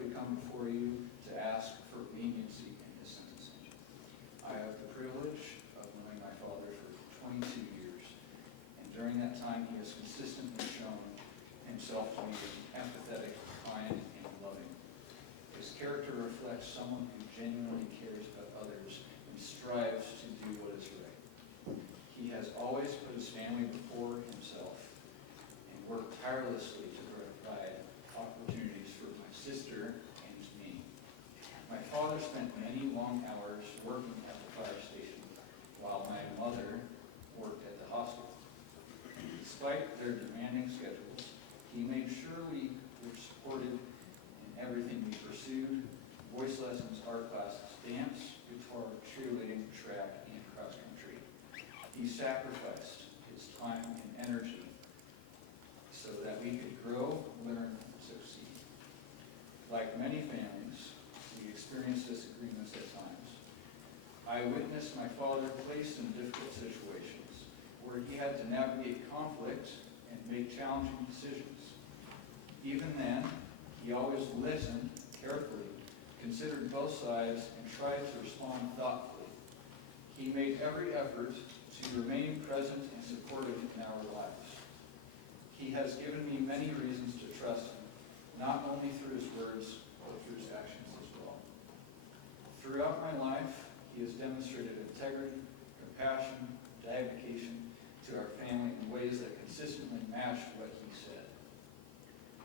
respectfully come before you to ask for leniency in his sentencing. I have the privilege of knowing my father for 22 years, and during that time he has consistently shown himself to be empathetic, kind, and loving. His character reflects someone who genuinely cares about others and strives to do what is right. He has always put his family before himself and worked tirelessly to provide opportunities for my sister and me. My father spent many long hours working at the fire station while my mother worked at the hospital. Despite their demanding schedules, he made sure we were supported in everything we pursued: voice lessons, art classes, dance, guitar, cheerleading, track, and cross country. He sacrificed his time and energy so that we could grow, learn, and succeed. Like many families, we experience disagreements at times. I witnessed my father placed in difficult situations where he had to navigate conflict and make challenging decisions. Even then, he always listened carefully, considered both sides, and tried to respond thoughtfully. He made every effort to remain present and supportive in our lives. He has given me many reasons to trust him, not only through his words, but through his actions as well. Throughout my life, he has demonstrated integrity, compassion, dedication to our family in ways that consistently match what he said.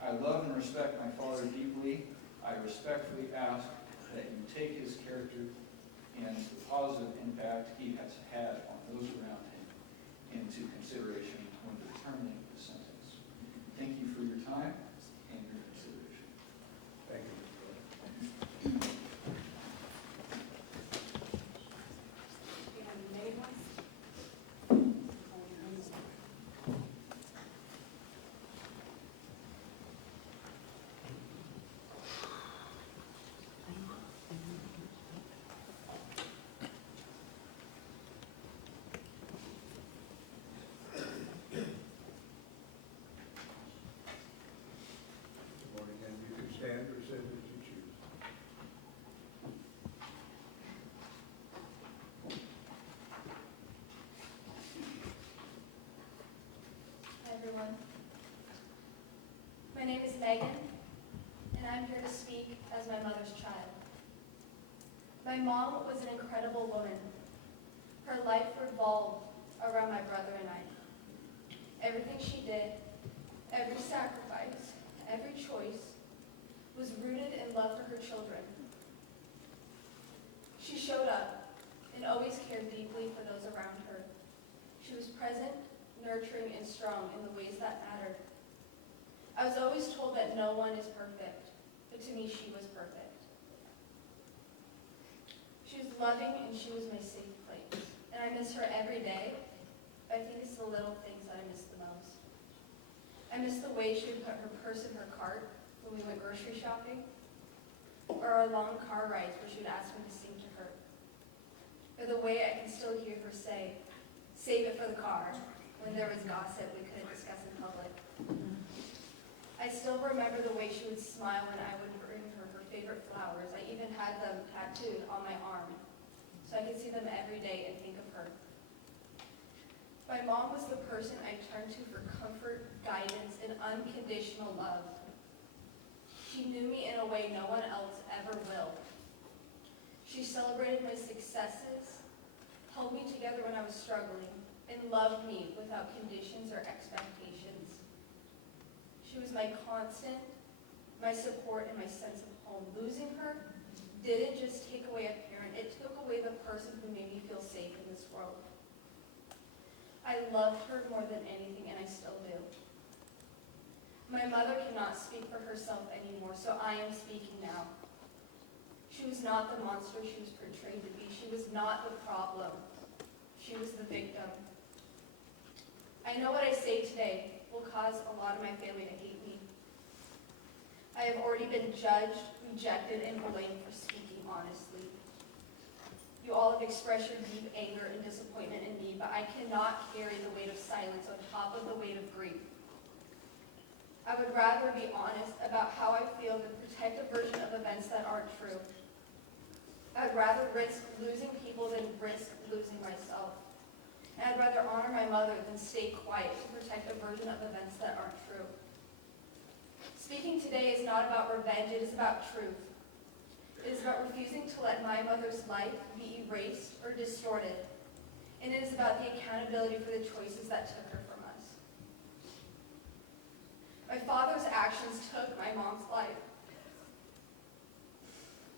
I love and respect my father deeply. I respectfully ask that you take his character and the positive impact he has had on those around him into consideration when determining the sentence. Thank you for your time and your consideration. Thank you. Stand or sit as you choose. Hi everyone. My name is Megan, and I'm here to speak as my mother's child. My mom was an incredible woman. Her life revolved around my brother and I. Everything she did, every sacrifice, every choice, was rooted in love for her children. She showed up and always cared deeply for those around her. She was present, nurturing, and strong in the ways that mattered. I was always told that no one is perfect, but to me she was perfect. She was loving and she was my safe place. And I miss her every day, but I think it's the little things that I miss the most. I miss the way she would put her purse in her cart when we went grocery shopping, or our long car rides where she would ask me to sing to her, or the way I can still hear her say, "Save it for the car," when there was gossip we couldn't discuss in public. I still remember the way she would smile when I would bring her her favorite flowers. I even had them tattooed on my arm, so I could see them every day and think of her. My mom was the person I turned to for comfort, guidance, and unconditional love. She knew me in a way no one else ever will. She celebrated my successes, held me together when I was struggling, and loved me without conditions or expectations. She was my constant, my support, and my sense of home. Losing her didn't just take away a parent, it took away the person who made me feel safe in this world. I loved her more than anything, and I still do. My mother cannot speak for herself anymore, so I am speaking now. She was not the monster she was portrayed to be. She was not the problem. She was the victim. I know what I say today will cause a lot of my family to hate me. I have already been judged, rejected, and blamed for speaking honestly. You all have expressed your deep anger and disappointment in me, but I cannot carry the weight of silence on top of the weight of grief. I would rather be honest about how I feel than protect a version of events that aren't true. I'd rather risk losing people than risk losing myself. And I'd rather honor my mother than stay quiet to protect a version of events that aren't true. Speaking today is not about revenge, it is about truth. It is about refusing to let my mother's life be erased or distorted. And it is about the accountability for the choices that took her from us. My father's actions took my mom's life.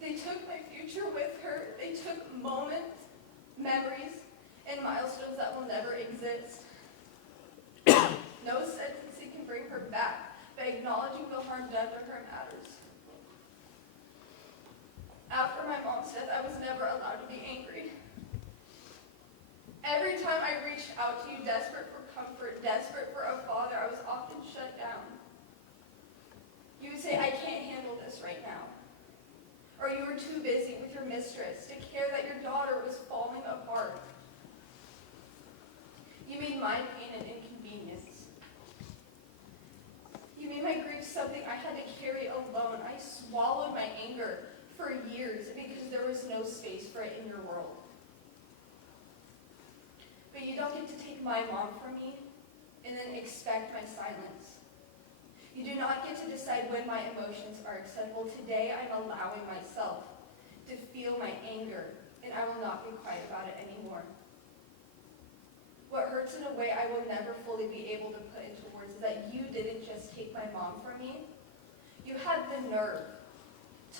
They took my future with her. They took moments, memories, and milestones that will never exist. No sentencing can bring her back, but acknowledging the harm done to her matters. After my mom's death, I was never allowed to be angry. Every time I reached out to you, desperate for comfort, desperate for a father, I was often shut down. You would say, I can't handle this right now. Or you were too busy with your mistress to care that your daughter was falling apart. You made my pain an inconvenience. You made my grief something I had to carry alone. I swallowed my anger for years because there was no space for it in your world. But you don't get to take my mom from me and then expect my silence. You do not get to decide when my emotions are acceptable. Today, I'm allowing myself to feel my anger, and I will not be quiet about it anymore. What hurts in a way I will never fully be able to put into words is that you didn't just take my mom from me. You had the nerve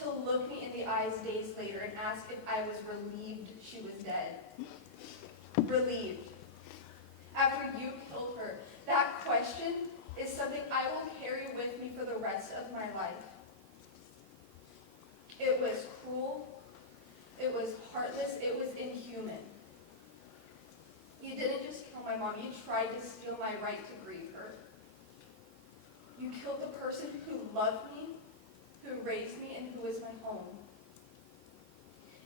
to look me in the eyes days later and ask if I was relieved she was dead. Relieved. After you killed her, that question is something I will carry with me for the rest of my life. It was cruel, it was heartless, it was inhuman. You didn't just kill my mom, you tried to steal my right to grieve her. You killed the person who loved me, who raised me, and who was my home.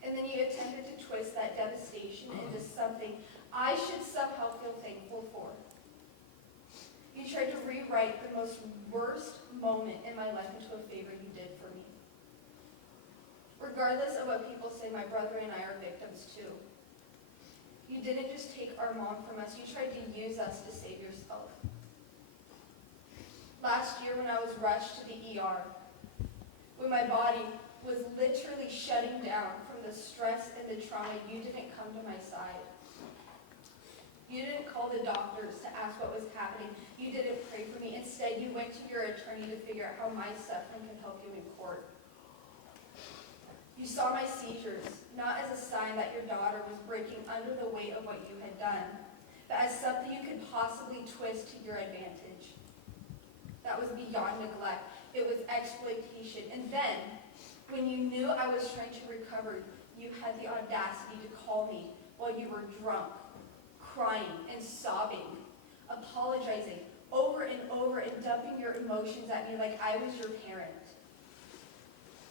And then you attempted to twist that devastation into something I should somehow feel thankful for. You tried to rewrite the most worst moment in my life into a favor you did for me. Regardless of what people say, my brother and I are victims too. You didn't just take our mom from us, you tried to use us to save yourself. Last year when I was rushed to the ER, when my body was literally shutting down from the stress and the trauma, you didn't come to my side. You didn't call the doctors to ask what was happening. You didn't pray for me. Instead, you went to your attorney to figure out how my suffering could help you in court. You saw my seizures, not as a sign that your daughter was breaking under the weight of what you had done, but as something you could possibly twist to your advantage. That was beyond neglect. It was exploitation. And then, when you knew I was trying to recover, you had the audacity to call me while you were drunk, crying and sobbing, apologizing over and over and dumping your emotions at me like I was your parent.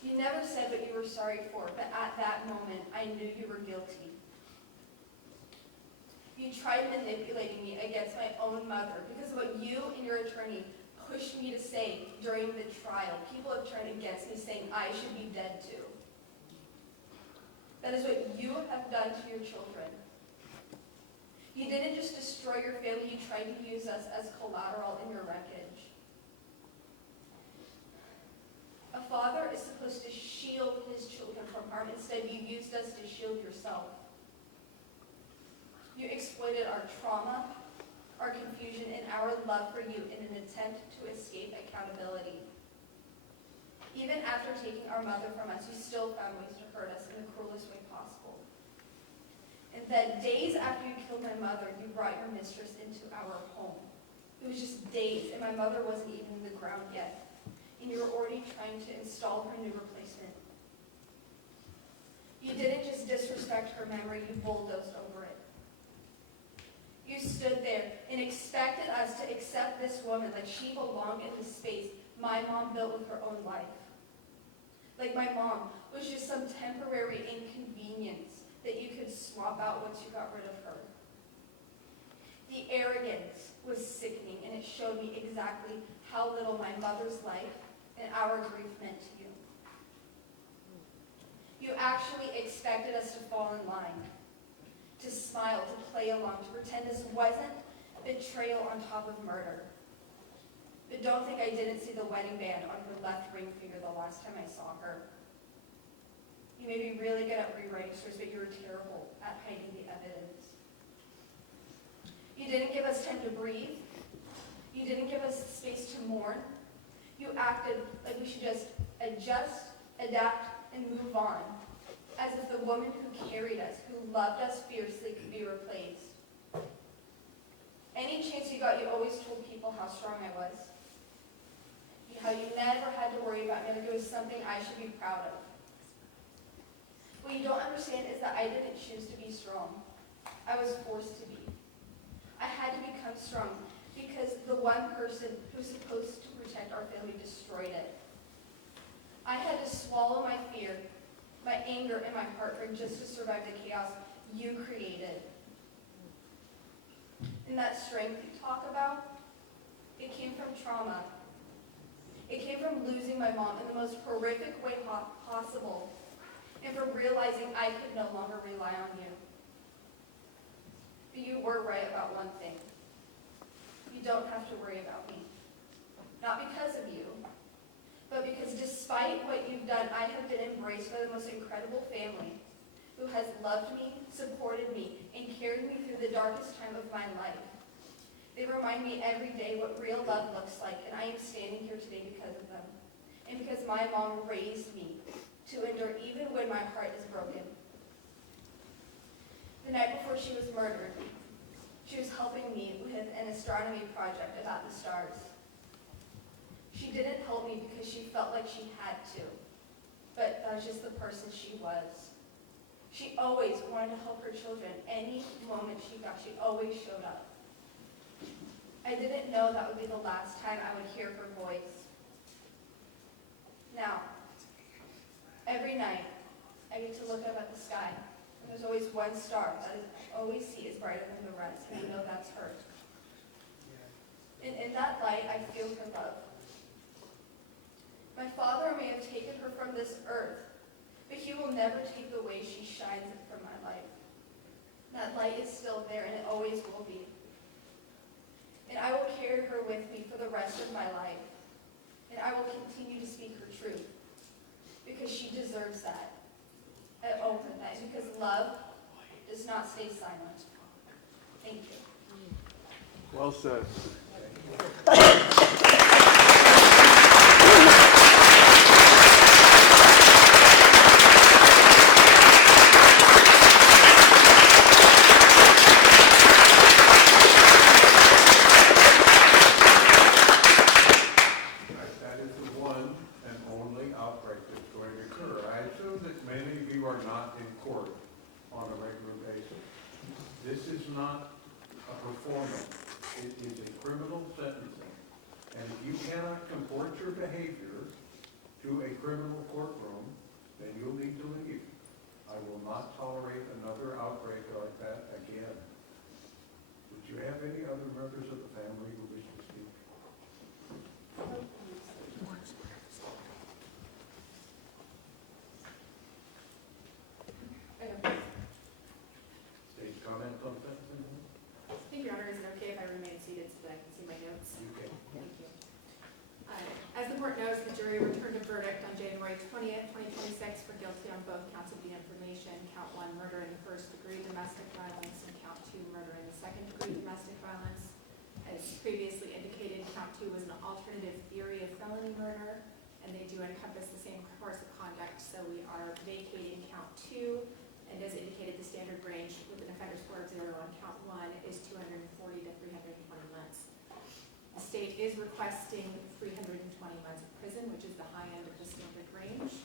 You never said what you were sorry for, but at that moment, I knew you were guilty. You tried manipulating me against my own mother because of what you and your attorney pushed me to say during the trial. People have turned against me saying I should be dead too. That is what you have done to your children. You didn't just destroy your family, you tried to use us as collateral in your wreckage. A father is supposed to shield his children from harm. Instead, you used us to shield yourself. You exploited our trauma, our confusion, and our love for you in an attempt to escape accountability. Even after taking our mother from us, you still found ways to hurt us in the cruelest way possible. And then days after you killed my mother, you brought your mistress into our home. It was just days, and my mother wasn't even in the ground yet. And you were already trying to install her new replacement. You didn't just disrespect her memory, you bulldozed over it. You stood there and expected us to accept this woman like she belonged in the space my mom built with her own life. Like my mom was just some temporary inconvenience that you could swap out once you got rid of her. The arrogance was sickening, and it showed me exactly how little my mother's life and our grief meant to you. You actually expected us to fall in line, to smile, to play along, to pretend this wasn't betrayal on top of murder. But don't think I didn't see the wedding band on her left ring finger the last time I saw her. You may be really good at rewriting stories, but you were terrible at hiding the evidence. You didn't give us time to breathe. You didn't give us space to mourn. You acted like we should just adjust, adapt, and move on, as if the woman who carried us, who loved us fiercely, could be replaced. Any chance you got, you always told people how strong I was, how you never had to worry about me, like it was something I should be proud of. What you don't understand is that I didn't choose to be strong. I was forced to be. I had to become strong because the one person who's supposed to protect our family destroyed it. I had to swallow my fear, my anger, and my heartbreak just to survive the chaos you created. And that strength you talk about, it came from trauma. It came from losing my mom in the most horrific way possible, and from realizing I could no longer rely on you. But you were right about one thing. You don't have to worry about me. Not because of you, but because despite what you've done, I have been embraced by the most incredible family who has loved me, supported me, and carried me through the darkest time of my life. They remind me every day what real love looks like, and I am standing here today because of them. And because my mom raised me to endure even when my heart is broken. The night before she was murdered, she was helping me with an astronomy project about the stars. She didn't help me because she felt like she had to, but that was just the person she was. She always wanted to help her children. Any moment she got, she always showed up. I didn't know that would be the last time I would hear her voice. Now, every night, I get to look up at the sky, and there's always one star that I always see is brighter than the rest, and I know that's her. And in that light, I feel her love. My father may have taken her from this earth, but he will never take the way she shines from my life. That light is still there, and it always will be. And I will carry her with me for the rest of my life. And I will continue to speak her truth, because she deserves that. At open that, because love does not stay silent. Thank you. Well said. That is the one and only outbreak that's going to occur. I assume that many of you are not in court on a regular basis. This is not a performance. It is a criminal sentencing. And if you cannot comport your behavior to a criminal courtroom, then you'll need to leave. I will not tolerate another outbreak like that again. Would you have any other members of the family who wish to speak? State comment on sentencing? Thank you, Your Honor. Is it okay if I remain seated so that I can see my notes? You can. Thank you. As the court knows, the jury returned a verdict on January 20th, 2026 for guilty on both counts of the information. Count 1, murder in the first degree domestic violence, and Count 2, murder in the second degree domestic violence. As previously indicated, Count 2 was an alternative theory of felony murder, and they do encompass the same course of conduct, so we are vacating Count 2. And as indicated, the standard range with an offender score of 0 on Count 1 is 240 to 320 months. The state is requesting 320 months of prison, which is the high end of the standard range,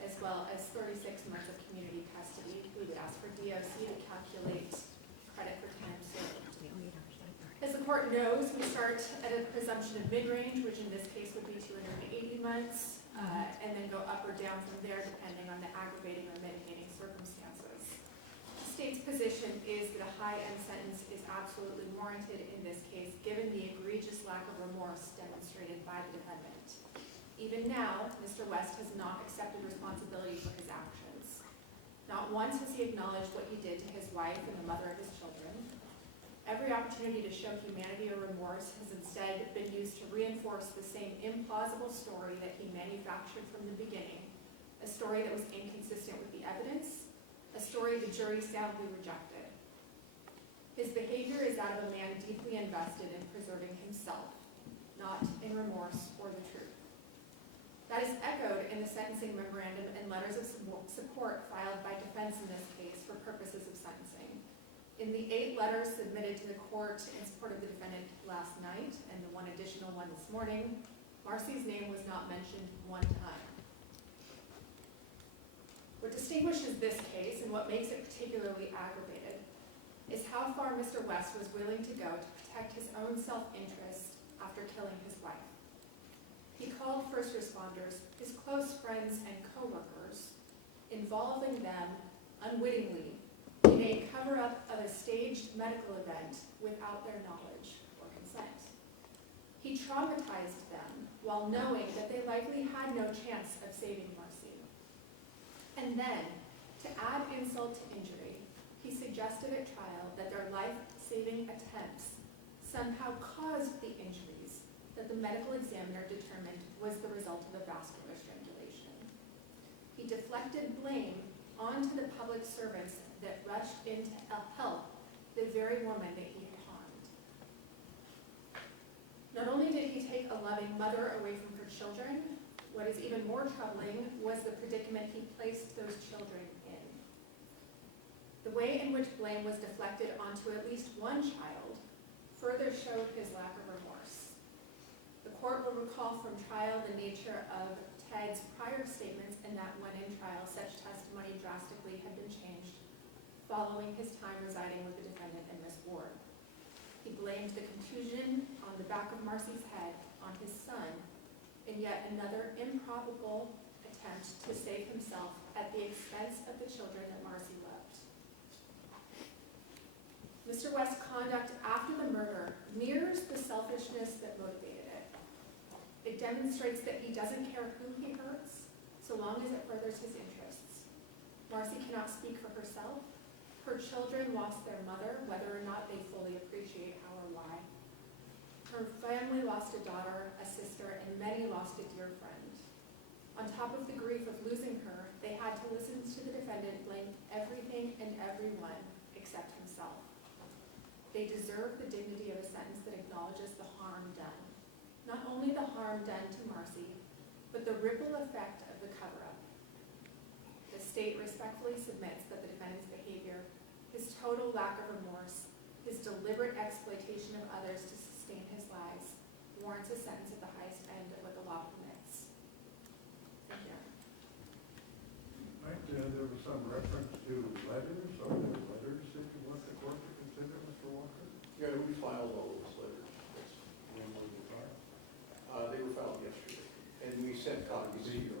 as well as 36 months of community custody. We would ask for DOC to calculate credit for time served. As the court knows, we start at a presumption of mid-range, which in this case would be 280 months, and then go up or down from there depending on the aggravating or mitigating circumstances. state's position is that a high-end sentence is absolutely warranted in this case, given the egregious lack of remorse demonstrated by the defendant. Even now, Mr. West has not accepted responsibility for his actions. Not once has he acknowledged what he did to his wife and the mother of his children. Every opportunity to show humanity or remorse has instead been used to reinforce the same implausible story that he manufactured from the beginning, a story that was inconsistent with the evidence, a story the jury soundly rejected. His behavior is that of a man deeply invested in preserving himself, not in remorse or the truth. That is echoed in the sentencing memorandum and letters of support filed by defense in this case for purposes of sentencing. In the 8 letters submitted to the court in support of the defendant last night, and the one additional one this morning, Marcy's name was not mentioned one time. What distinguishes this case and what makes it particularly aggravated is how far Mr. West was willing to go to protect his own self-interest after killing his wife. He called first responders, his close friends and co-workers, involving them unwittingly in a cover-up of a staged medical event without their knowledge or consent. He traumatized them while knowing that they likely had no chance of saving Marcy. And then, to add insult to injury, he suggested at trial that their life-saving attempts somehow caused the injuries that the medical examiner determined was the result of a vascular strangulation. He deflected blame onto the public servants that rushed in to help the very woman that he had harmed. Not only did he take a loving mother away from her children, what is even more troubling was the predicament he placed those children in. The way in which blame was deflected onto at least one child further showed his lack of remorse. The court will recall from trial the nature of Ted's prior statements, and that when in trial such testimony drastically had been changed following his time residing with the defendant and Miss Ward. He blamed the contusion on the back of Marcy's head on his son, in yet another improbable attempt to save himself at the expense of the children that Marcy loved. Mr. West's conduct after the murder mirrors the selfishness that motivated it. It demonstrates that he doesn't care who he hurts, so long as it furthers his interests. Marcy cannot speak for herself. Her children lost their mother, whether or not they fully appreciate how or why. Her family lost a daughter, a sister, and many lost a dear friend. On top of the grief of losing her, they had to listen to the defendant blame everything and everyone except himself. They deserve the dignity of a sentence that acknowledges the harm done. Not only the harm done to Marcy, but the ripple effect of the cover-up. The state respectfully submits that the defendant's behavior, his total lack of remorse, his deliberate exploitation of others to sustain his lies, warrants a sentence at the highest end of what the law permits. Thank you. Right, there was some reference to letters, or the letters that you want the court to consider, Mr. Walker? Yeah, we filed all those letters. That's When was the trial? They were filed yesterday, and we sent copies to you.